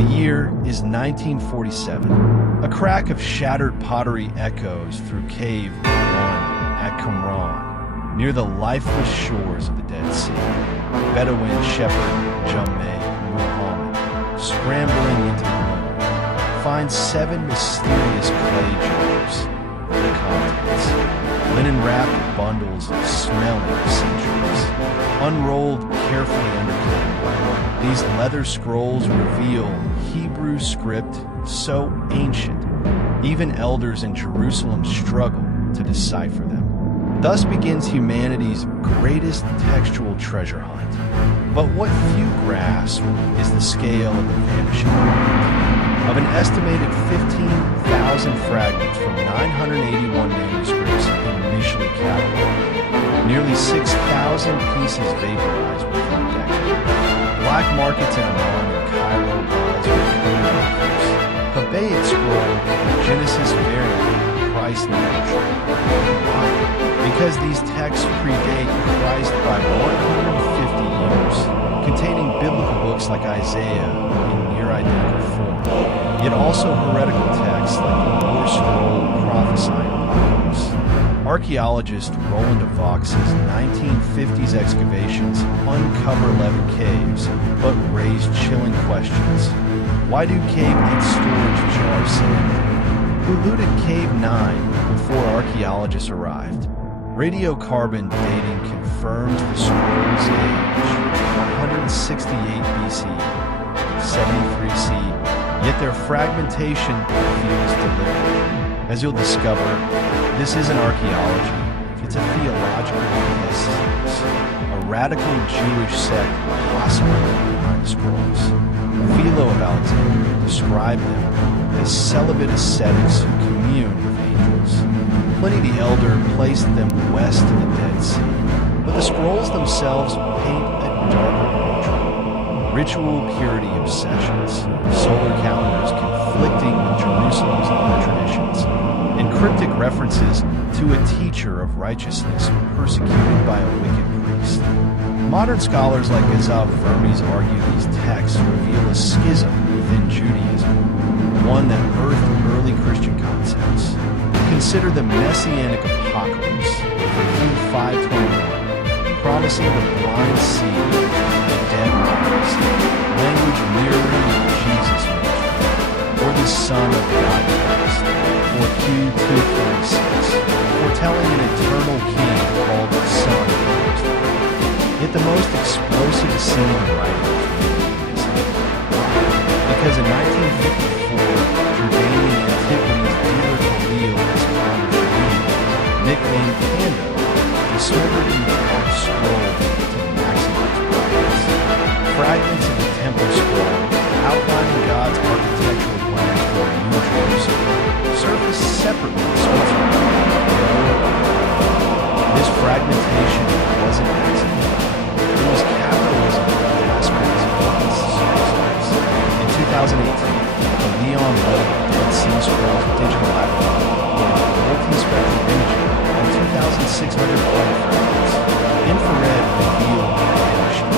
The year is 1947. A crack of shattered pottery echoes through Cave 1 at Qumran, near the lifeless shores of the Dead Sea. Bedouin shepherd Jammeh Muhammad, scrambling into the gloom, finds 7 mysterious clay jars. The contents: linen-wrapped bundles smelling of centuries, unrolled carefully under candlelight. These leather scrolls reveal Hebrew script so ancient, even elders in Jerusalem struggle to decipher them. Thus begins humanity's greatest textual treasure hunt. But what few grasp is the scale of the vanishing. Of an estimated 15,000 fragments from 981 manuscripts initially cataloged, nearly 6,000 pieces vaporized within a decade. Black markets in Amman and Cairo buzz with code offers. Habaid scroll, Genesis variant, Christ natural. Why? Because these texts predate Christ by 150 years, containing biblical books like Isaiah in near identical form, yet also heretical texts like the War Scroll prophesying apocalypse. Archaeologist Roland de Vaux's 1950s excavations uncover 11 caves, but raise chilling questions. Why do Cave 8 storage jars say? Who looted Cave 9 before archaeologists arrived? Radiocarbon dating confirms the scroll's age, 168 BC, 73 C, yet their fragmentation feels deliberate. As you'll discover, this isn't archaeology, it's a theological thesis, a radical Jewish sect possibly behind the scrolls. Philo of Alexandria described them as celibate ascetics who commune with angels. Pliny the Elder placed them west of the Dead Sea, but the scrolls themselves paint a darker portrait. Ritual purity obsessions, solar calendars conflicting with Jerusalem's other traditions, and cryptic references to a teacher of righteousness persecuted by a wicked priest. Modern scholars like Gazav Vermes argue these texts reveal a schism within Judaism, one that birthed early Christian concepts. Consider the Messianic apocalypse for King 521, promising the blind see, the dead rise, language mirroring Jesus' ministry, or the Son of God Christ, or Q246, foretelling an eternal king called the Son of Christ. Yet the most explosive scene in writing is because in 1954, Jordanian antiquities dealer Khalil Esmander Sharif, nicknamed Pando, discovered in the Ark Scroll to maximize profits. Fragments of the Temple Scroll, outlining God's architectural plan for a new Jerusalem, surfaced separately in Switzerland. This fragmentation wasn't accidental. It was capitalism aspects of open source. In 2018, the Leon Loeb Dead Sea Scrolls digital laboratory recorded multi-spectral imaging on 2,600 fragments. Infrared revealed vanishing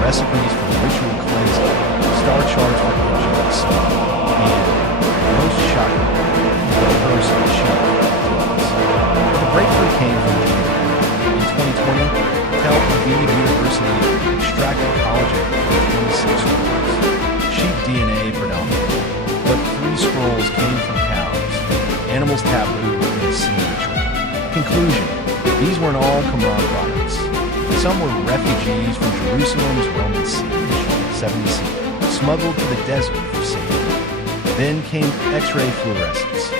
recipes for ritual cleansing, star charts for angelic sleep, and, most shocking, the curse of cheap drugs. The breakthrough came from the internet. In 2020, Tel Aviv University extracted collagen from 26 scrolls, sheep DNA predominantly, but 3 scrolls came from cows, animals taboo in the sea ritual. Conclusion: these weren't all Qumran products. Some were refugees from Jerusalem's Roman siege, 70 C, smuggled to the desert for safety. Then came X-ray fluorescence,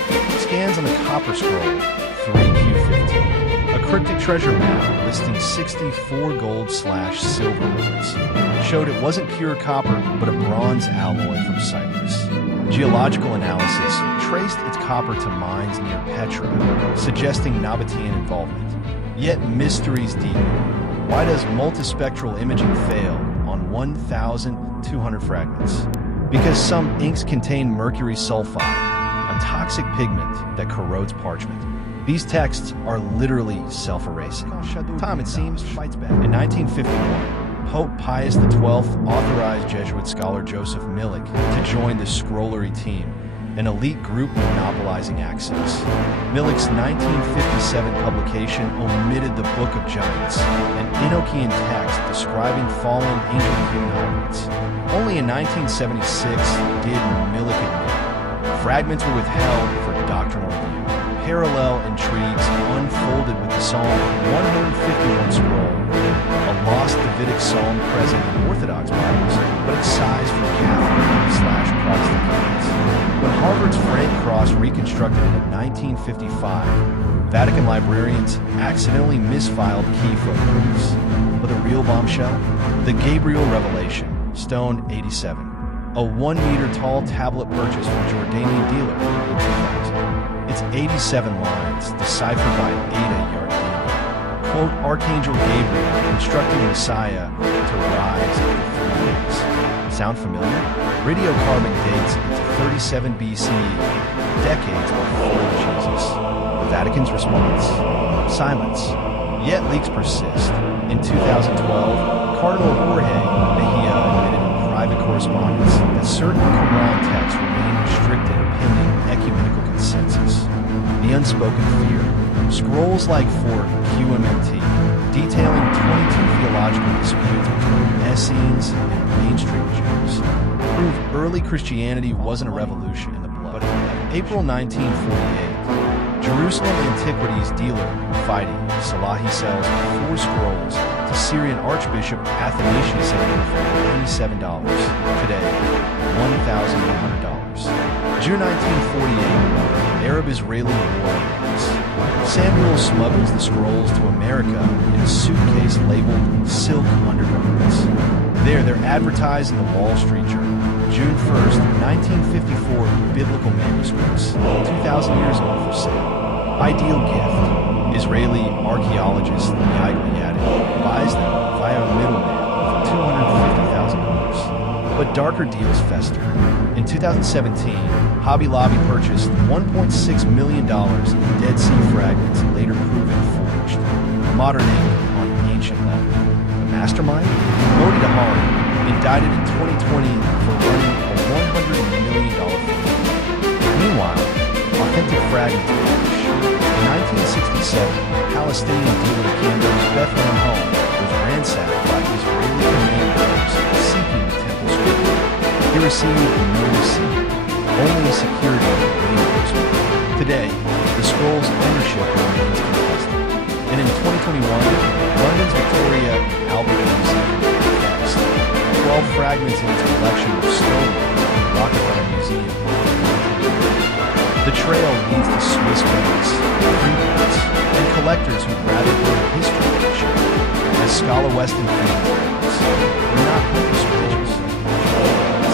scans on the copper scroll 3Q15, a cryptic treasure map listing 64 gold/silver ores, showed it wasn't pure copper but a bronze alloy from Cyprus. Geological analysis traced its copper to mines near Petra, suggesting Nabatean involvement. Yet mysteries deepen. Why does multispectral imaging fail on 1,200 fragments? Because some inks contain mercury sulfide, a toxic pigment that corrodes parchment. These texts are literally self-erasing. Time, it seems, fights back. In 1951, Pope Pius XII authorized Jesuit scholar Joseph Milik to join the scrollery team, an elite group monopolizing access. Milik's 1957 publication omitted the Book of Giants, an Enochian text describing fallen ancient human hybrids. Only in 1976 did Milik admit fragments were withheld for doctrinal review. Parallel intrigues unfolded with the Psalm 151 scroll, a lost Davidic psalm present in Orthodox Bibles, but excised from Catholic/Protestant canons. When Harvard's Frank Cross reconstructed it in 1955, Vatican librarians accidentally misfiled key photographs. But the real bombshell? The Gabriel Revelation, stone 87, a 1-meter tall tablet purchased from Jordanian dealer in 2000. It's 87 lines, deciphered by Ada Yardeni. Quote, Archangel Gabriel instructing Messiah to rise after 3 days. Sound familiar? Radiocarbon dates it to 37 BC, decades before Jesus. The Vatican's response? Silence. Yet leaks persist. In 2012, Cardinal Jorge Mejia admitted in private correspondence that certain Quran texts remain restricted pending ecumenical consensus. The unspoken fear. Scrolls like for QMMT, detailing 22 theological disputes between Essenes and mainstream Jews, prove early Christianity wasn't a revolution in the blood. April 1948, Jerusalem antiquities dealer Fidi Salahi sells 4 scrolls to Syrian Archbishop Athanasius for $97. Today, $1,100. June 1948, Arab-Israeli war erupts. Samuel smuggles the scrolls to America in a suitcase labeled Silk Undergarments. There, they're advertised in the Wall Street Journal. June 1st, 1954, biblical manuscripts, 2,000 years old for sale. Ideal gift. Israeli archaeologist Yigal Yadin buys them via a middleman for $250,000. But darker deals fester. In 2017, Hobby Lobby purchased $1.6 million in Dead Sea fragments later proven forged. Modern ink on ancient leather. The mastermind? Modi Dahari, indicted in 2020 for running a $100 million firm. Meanwhile, authentic fragments vanish. In 1967, Palestinian dealer Cambo's Bethlehem home was ransacked by Israeli commandos seeking the temple scroll. He received no receipt, only security reimbursement. Today, the scroll's ownership remains contested. And in 2021, London's Victoria and Albert Museum confessed 12 fragments in its collection were stolen from the Rockefeller Museum. The trail leads to Swiss banks, freeports, and collectors who'd rather build history fiction. As Scala Weston fans, we're not hopeless creatures.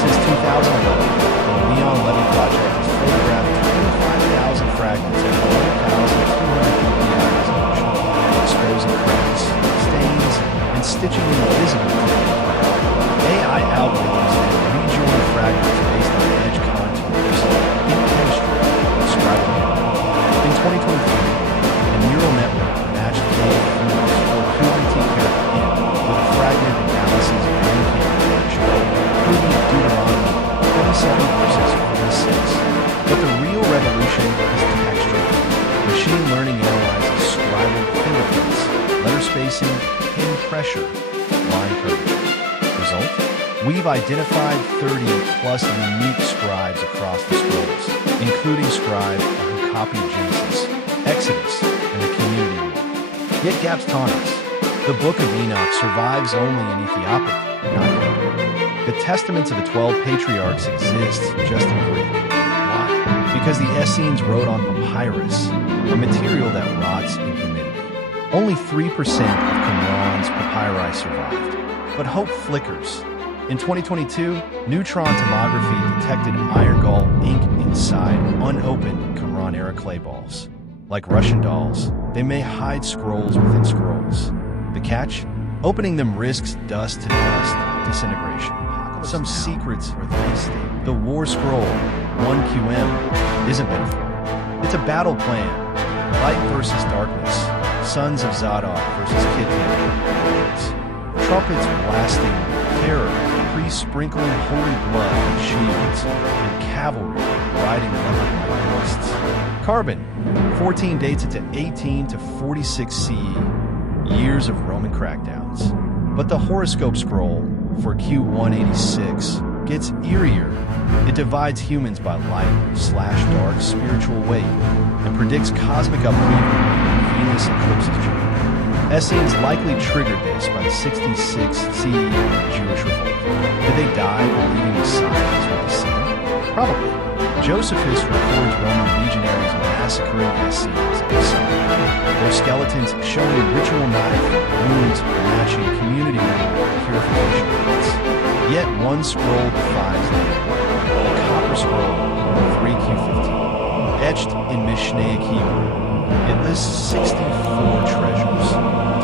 Since 2011, the Leon Levy Project has photographed 25,000 fragments and 1,250 resolution, exposing cracks, stains, and stitching invisible to the AI algorithms and rejoin fragments based on edge contours, in chemistry, describing it. In 2023, a neural network matched cave forms for QMT character in with fragment analysis of Vatican information, proving Deuteronomy 27 verses 46. But the real revolution is textual. Machine learning analyzes scribal fingerprints, letter spacing, pin pressure, line curvature. Result? We've identified 30 plus unique scribes across the scrolls, including scribes who copied Genesis, Exodus, and the community rule. Yet gaps taunt us. The Book of Enoch survives only in Ethiopic, not Hebrew. The testaments of the 12 patriarchs exist just in Greek. Why? Because the Essenes wrote on papyrus, a material that rots in humidity. Only 3% of Qumran's papyri survived. But hope flickers. In 2022, neutron tomography detected iron gall ink inside unopened Qumran-era clay balls. Like Russian dolls, they may hide scrolls within scrolls. The catch? Opening them risks dust to dust disintegration. Some secrets are this. The War Scroll, 1QM, isn't metaphor. It's a battle plan. Light versus darkness. Sons of Zadok versus Kittim. trumpets blasting terror, priests sprinkling holy blood on shields, and cavalry riding leopard-like beasts. Carbon, 14 dates it to 18 to 46 CE, years of Roman crackdowns. But the horoscope scroll for Q186 gets eerier. It divides humans by light/dark spiritual weight and predicts cosmic upheaval when Venus eclipses Jupiter. Essenes likely triggered this by the 66 CE Jewish revolt. Did they die believing Messiah was with the sun? Probably. Josephus records Roman legionaries massacring Essenes at the sun, their skeletons showing ritual knife wounds matching community purification rites. Yet one scroll defies them. The copper scroll 3Q15, etched in Mishnaic Hebrew. It lists 64 treasures,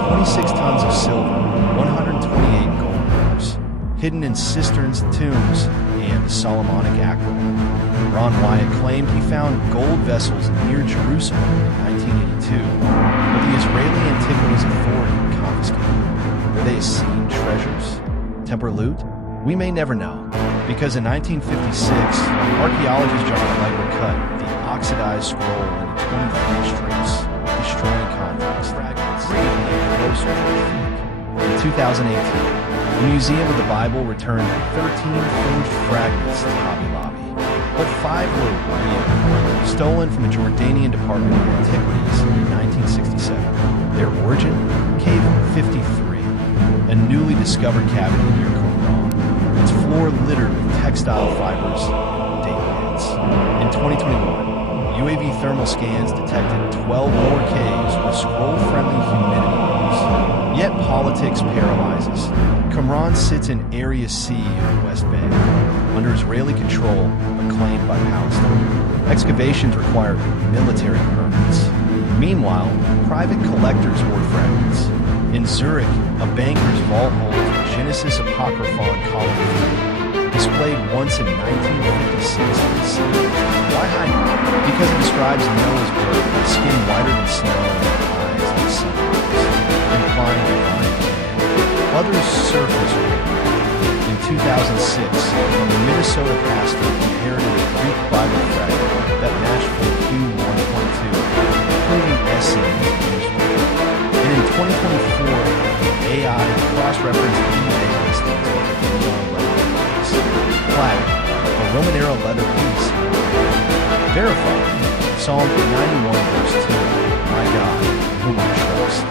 26 tons of silver, 128 gold bars, hidden in cisterns, tombs, and the Solomonic aqueduct. Ron Wyatt claimed he found gold vessels near Jerusalem in 1982, but the Israeli Antiquities Authority confiscated. Were they seen treasures? Temper loot? We may never know, because in 1956, archaeologist John Liger cut the oxidized scroll into 23 strips, destroying context fragments. In 2018, the Museum of the Bible returned 13 forged fragments to Hobby Lobby, but 5 were real, stolen from the Jordanian Department of Antiquities in 1967. Their origin? Cave 53, a newly discovered cavity near Qumran. Its floor littered with textile fibers and date pits. In 2021, UAV thermal scans detected 12 more caves with scroll-friendly humidity levels. Yet politics paralyzes. Qumran sits in Area C of the West Bank, under Israeli control but claimed by Palestine. Excavations require military permits. Meanwhile, private collectors hoard fragments. In Zurich, a banker's vault holds Genesis Apocryphon Column 3, displayed once in 1956 BC. Why hide it? Because it describes Noah's birth with skin whiter than snow and eyes like sunrise, implying divine command. Others surface in 2006, a Minnesota pastor inherited a Greek Bible fragment that matched Q1.2, proving Essenes used. And in 2024, AI cross-referenced eBay listings with the Qumran leather piece. Plaid, a Roman era leather piece. Verified. Psalm 91 verse 2. My God, whom I trust.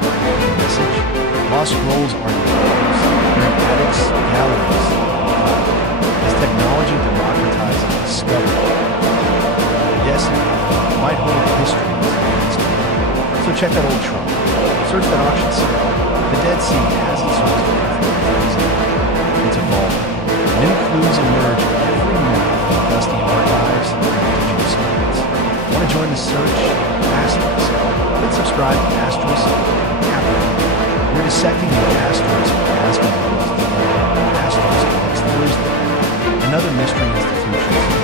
Message. Lost scrolls aren't yours. They're in attics, galleries, as technology democratizes discovery. Yes, it might hold history in its hands. So check that old trunk. Search that auction sale. The Dead Sea has its sorts of it's evolving. New clues emerge every morning from dusty archives and digital screens. Want to join the search? Asterisk. Hit subscribe to Asterisk Capital. We're dissecting the Asterisk asking Asterisk next Thursday. Another mystery institution